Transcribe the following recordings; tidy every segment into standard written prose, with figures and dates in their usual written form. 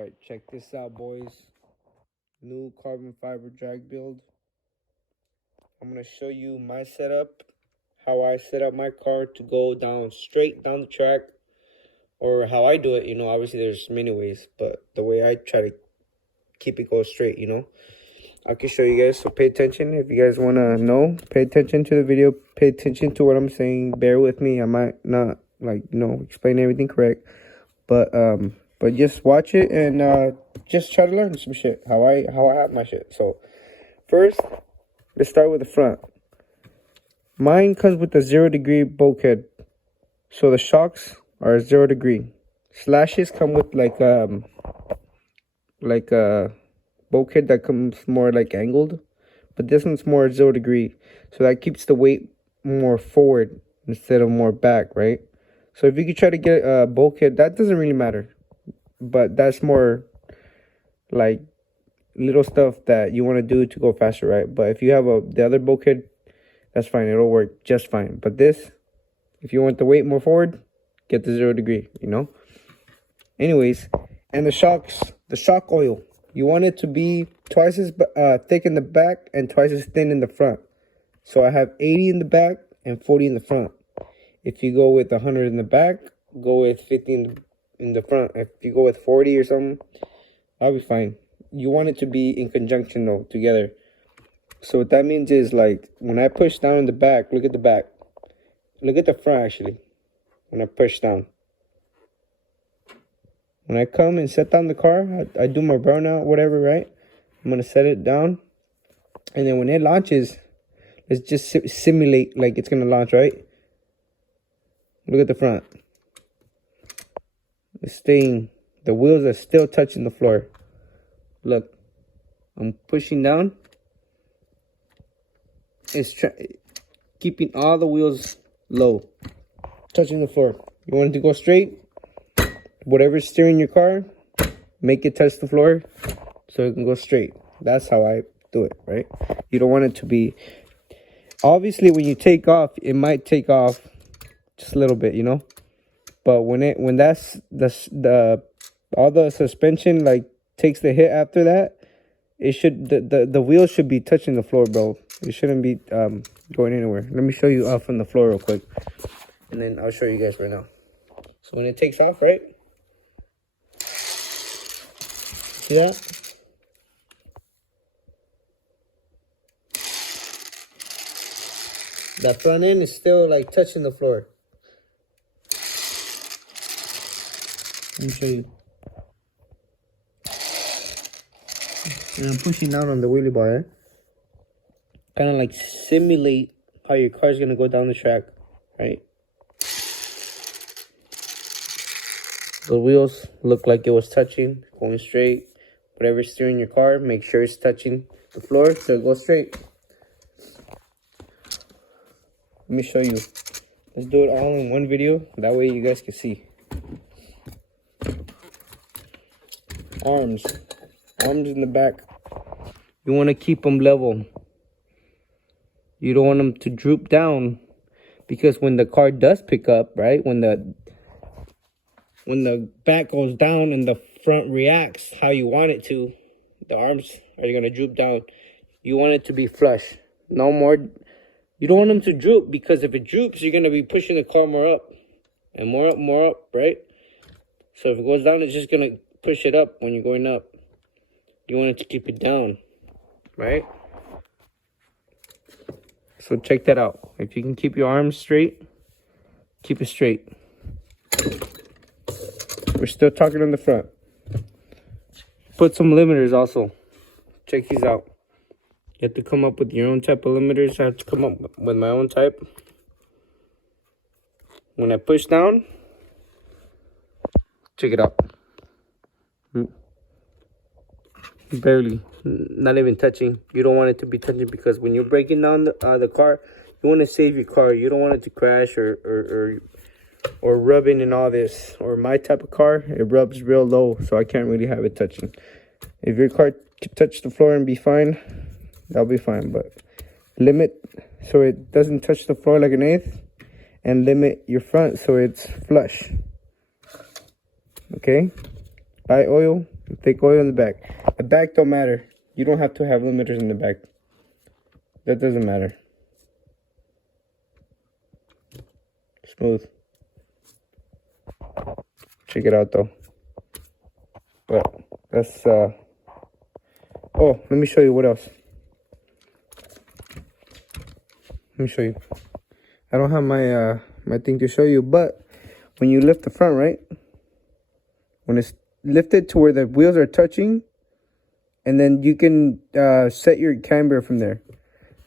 Alright, check this out, boys. New carbon fiber drag build. I'm going to show you my setup, how I set up my car to go down straight down the track, or how I do it. You know, obviously there's many ways, but the way I try to keep it go straight, you know. I can show you guys, so pay attention. If you guys want to know, pay attention to the video, pay attention to what I'm saying. Bear with me. I might not, like, you know, explain everything correct, but just watch it and just try to learn some shit, how I have my shit. So first, let's start with the front. Mine comes with a 0 degree bulkhead, so the shocks are 0 degree. Slashes come with like a bulkhead that comes more like angled, but this one's more 0 degree, so that keeps the weight more forward instead of more back, right? So if you could try to get a bulkhead, that doesn't really matter, but that's more like little stuff that you want to do to go faster, right? But if you have the other bulkhead, that's fine, it'll work just fine. But this, if you want the weight more forward, get the 0 degree, you know. Anyways, and the shock oil, you want it to be twice as thick in the back and twice as thin in the front. So I have 80 in the back and 40 in the front. If you go with 100 in the back, go with 50 in the front. If you go with 40 or something, that'll be fine. You want it to be in conjunction though, together. So what that means is, like, when I push down in the back, look at the back. Look at the front actually. When I push down. When I come and set down the car, I do my burnout, whatever, right? I'm going to set it down. And then when it launches, let's just simulate like it's going to launch, right? Look at the front. It's staying, the wheels are still touching the floor. Look, I'm pushing down. It's keeping all the wheels low, touching the floor. You want it to go straight? Whatever's steering your car, make it touch the floor so it can go straight. That's how I do it, right? You don't want it to be, obviously when you take off, it might take off just a little bit, you know. But when that's all the suspension like takes the hit after that, it should the wheels should be touching the floor, bro. It shouldn't be going anywhere. Let me show you off from the floor real quick, and then I'll show you guys right now. So when it takes off, right? See that? That front end is still like touching the floor. Let me show you. And I'm pushing down on the wheelie bar. Kind of like simulate how your car's gonna go down the track, right? The wheels look like it was touching, going straight. Whatever's steering your car, make sure it's touching the floor so it goes straight. Let me show you. Let's do it all in one video. That way you guys can see. Arms in the back. You want to keep them level. You don't want them to droop down, because when the car does pick up, right, when the back goes down and the front reacts how you want it to, the arms are going to droop down. You want it to be flush. No more. You don't want them to droop, because if it droops, you're going to be pushing the car more up and more up, right? So if it goes down, it's just going to push it up when you're going up. You want it to keep it down, right? So check that out. If you can keep your arms straight, keep it straight. We're still talking on the front. Put some limiters also. Check these out. You have to come up with your own type of limiters. I have to come up with my own type. When I push down, check it out. Barely, not even touching. You don't want it to be touching, because when you're breaking down the car, you want to save your car. You don't want it to crash or rubbing and all this. Or my type of car, it rubs real low, so I can't really have it touching. If your car can touch the floor and be fine, that'll be fine. But limit so it doesn't touch the floor like an eighth, and limit your front so it's flush. Okay, buy oil, thick oil in the back. The back don't matter. You don't have to have limiters in the back. That doesn't matter. Smooth. Check it out though. But that's oh, let me show you what else. Let me show you. I don't have my my thing to show you, but when you lift the front, right? When it's lifted to where the wheels are touching, and then you can set your camber from there.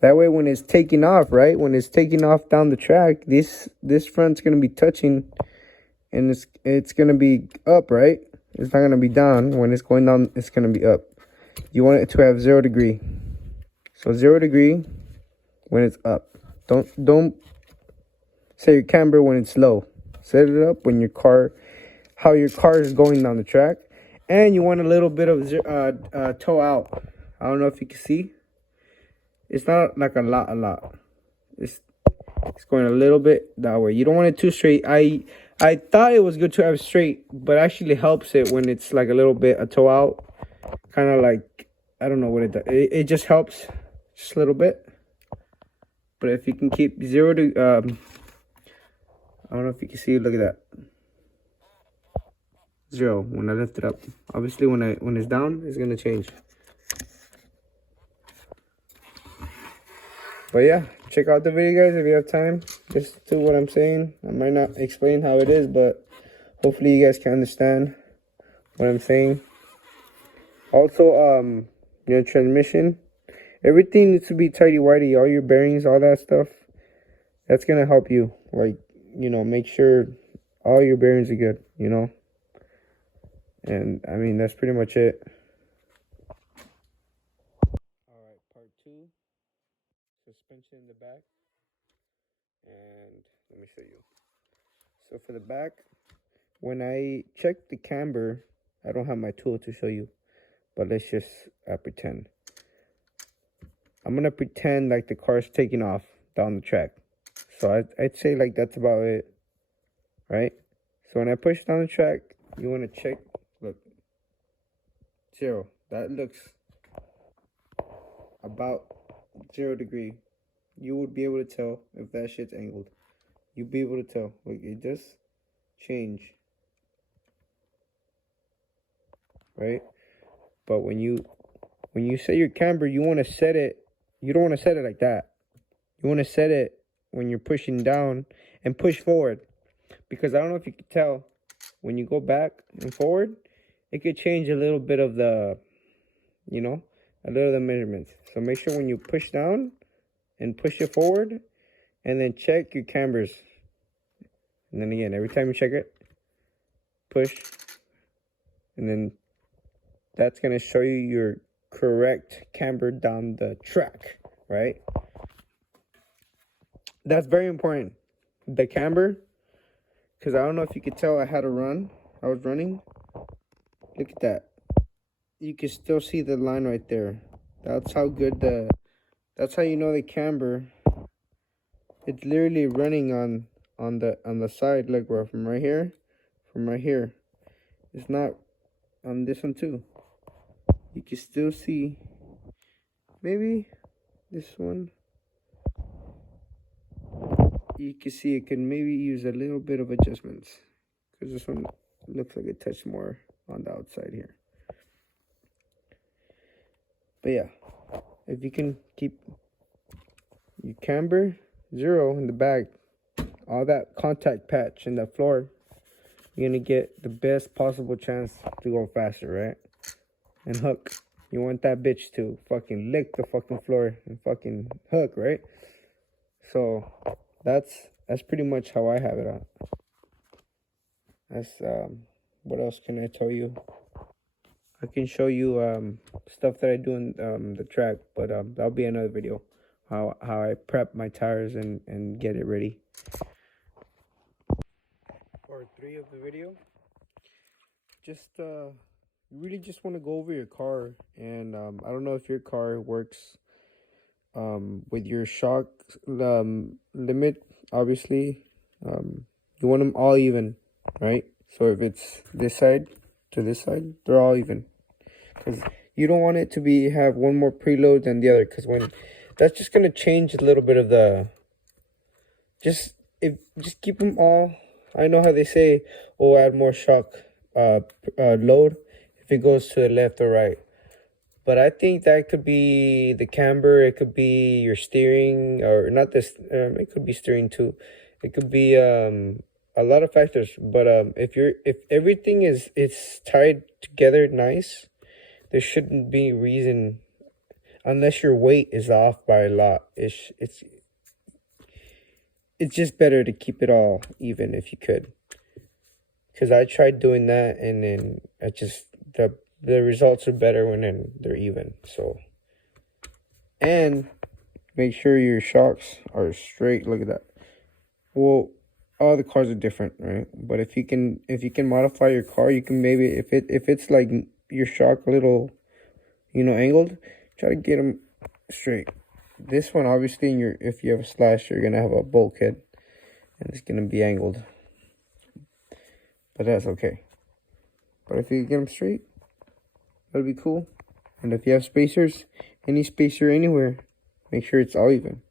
That way when it's taking off, right? When it's taking off down the track, this front's gonna be touching, and it's gonna be up, right? It's not gonna be down. When it's going down, it's gonna be up. You want it to have 0 degree. So 0 degree when it's up. Don't set your camber when it's low. Set it up when how your car is going down the track. And you want a little bit of toe out. I don't know if you can see. It's not like a lot. It's going a little bit that way. You don't want it too straight. I thought it was good to have straight, but actually helps it when it's like a little bit a toe out. Kind of like, I don't know what it does. It just helps just a little bit. But if you can keep 0 to I don't know if you can see. Look at that. 0 when I lift it up. Obviously, when it's down, it's gonna change. But yeah, check out the video, guys, if you have time. Just do what I'm saying. I might not explain how it is, but hopefully you guys can understand what I'm saying. Also, your transmission, everything needs to be tighty-whitey. All your bearings, all that stuff. That's gonna help you. Like, you know, make sure all your bearings are good. You know. And I mean, that's pretty much it. Alright, part 2. Suspension in the back. And let me show you. So for the back, when I check the camber, I don't have my tool to show you. But let's just pretend. I'm going to pretend like the car's taking off down the track. So I'd say like that's about it. Right? So when I push down the track, you want to check. Look, 0. That looks about 0 degree. You would be able to tell if that shit's angled. You'd be able to tell. Like, it just change. Right? But when you set your camber, you want to set it. You don't want to set it like that. You want to set it when you're pushing down and push forward. Because I don't know if you can tell, when you go back and forward, it could change a little bit of the, you know, a little of the measurements. So make sure when you push down and push it forward, and then check your cambers. And then again, every time you check it, push, and then that's going to show you your correct camber down the track, right? That's very important. The camber, because I don't know if you could tell, I was running. Look at that. You can still see the line right there. That's how good that's how you know the camber. It's literally running on the side. Look, bro, from right here. It's not on this one too. You can still see maybe this one. You can see it can maybe use a little bit of adjustments, because this one looks like it touched more on the outside here. But yeah, if you can keep your camber 0 in the back, all that contact patch in the floor, you're gonna get the best possible chance to go faster, right? And hook. You want that bitch to fucking lick the fucking floor and fucking hook, right? So that's pretty much how I have it on. That's what else can I tell you? I can show you stuff that I do in the track, but that'll be another video. How I prep my tires and get it ready. Part 3 of the video. Just you really just want to go over your car, and I don't know if your car works with your shock limit. Obviously, you want them all even, right? So if it's this side to this side, they're all even. because you don't want it to be have one more preload than the other, because when that's just gonna change a little bit of the just keep them all. I know how they say, oh, add more shock load if it goes to the left or right. But I think that could be the camber, it could be your steering, or not this, it could be steering too. It could be a lot of factors. But if everything it's tied together nice, there shouldn't be reason, unless your weight is off by a lot. It's just better to keep it all even if you could. Because I tried doing that, and then the results are better when they're even. So, and make sure your shocks are straight. Look at that. Well, all the cars are different, right? But if you can modify your car, you can maybe, if it's like your shock a little, angled, try to get them straight. This one, obviously, if you have a slash, you're gonna have a bulkhead, and it's gonna be angled. But that's okay. But if you get them straight, that'll be cool. And if you have spacers, any spacer anywhere, make sure it's all even.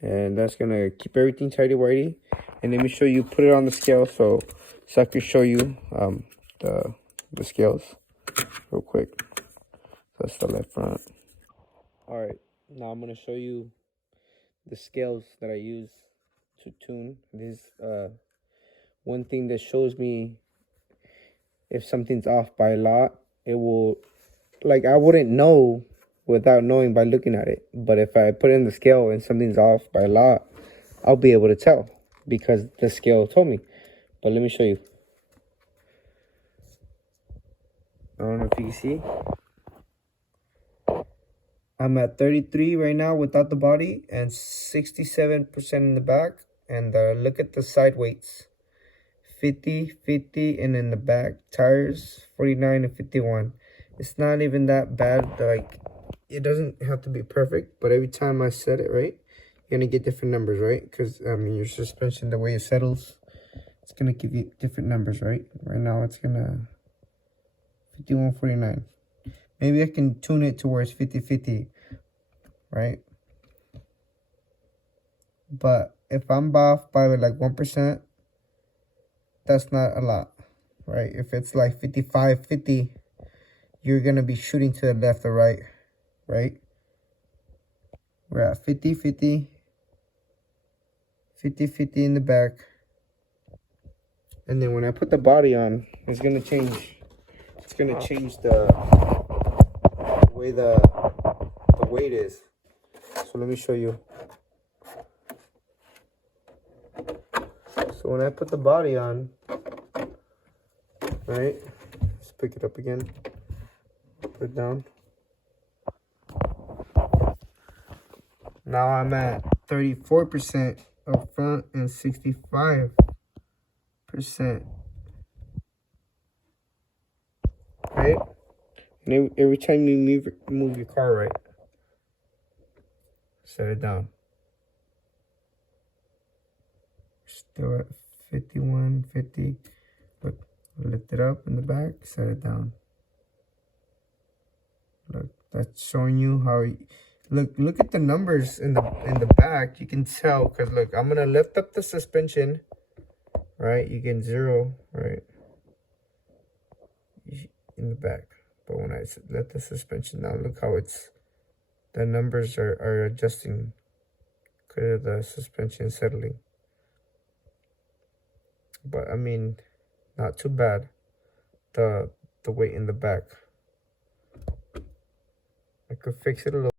And that's gonna keep everything tighty-whitey. And let me show you, put it on the scale so I can show you the scales real quick. That's the left front. Alright, now I'm gonna show you the scales that I use to tune. This one thing that shows me if something's off by a lot. It will, like, I wouldn't know without knowing by looking at it. But if I put in the scale and something's off by a lot, I'll be able to tell because the scale told me. But let me show you. I don't know if you can see. I'm at 33 right now without the body and 67% in the back. And look at the side weights. 50, 50, and in the back tires 49 and 51. It's not even that bad. Like, it doesn't have to be perfect, but every time I set it right, you're gonna get different numbers, right? Because your suspension, the way it settles, it's gonna give you different numbers, right? Right now it's gonna 51, 49. Maybe I can tune it to where it's 50, 50, right? But if I'm off by like 1%, that's not a lot, right? If it's like 55, 50, you're going to be shooting to the left or right, right? We're at 50, 50, 50, 50 in the back. And then when I put the body on, it's going to change. It's going to change the way the weight is. So let me show you. So when I put the body on, right? Let's pick it up again. Put it down. Now I'm at 34% up front and 65%. Right? And every time you move your car right, set it down. Still at 51, 50. Look, lift it up in the back, set it down. Look, that's showing you how. Look at the numbers in the back. You can tell, because look, I'm gonna lift up the suspension. Right, you get 0 right in the back. But when I let the suspension down, look how the numbers are adjusting because of the suspension settling. But I mean, not too bad. The weight in the back, I could fix it a little.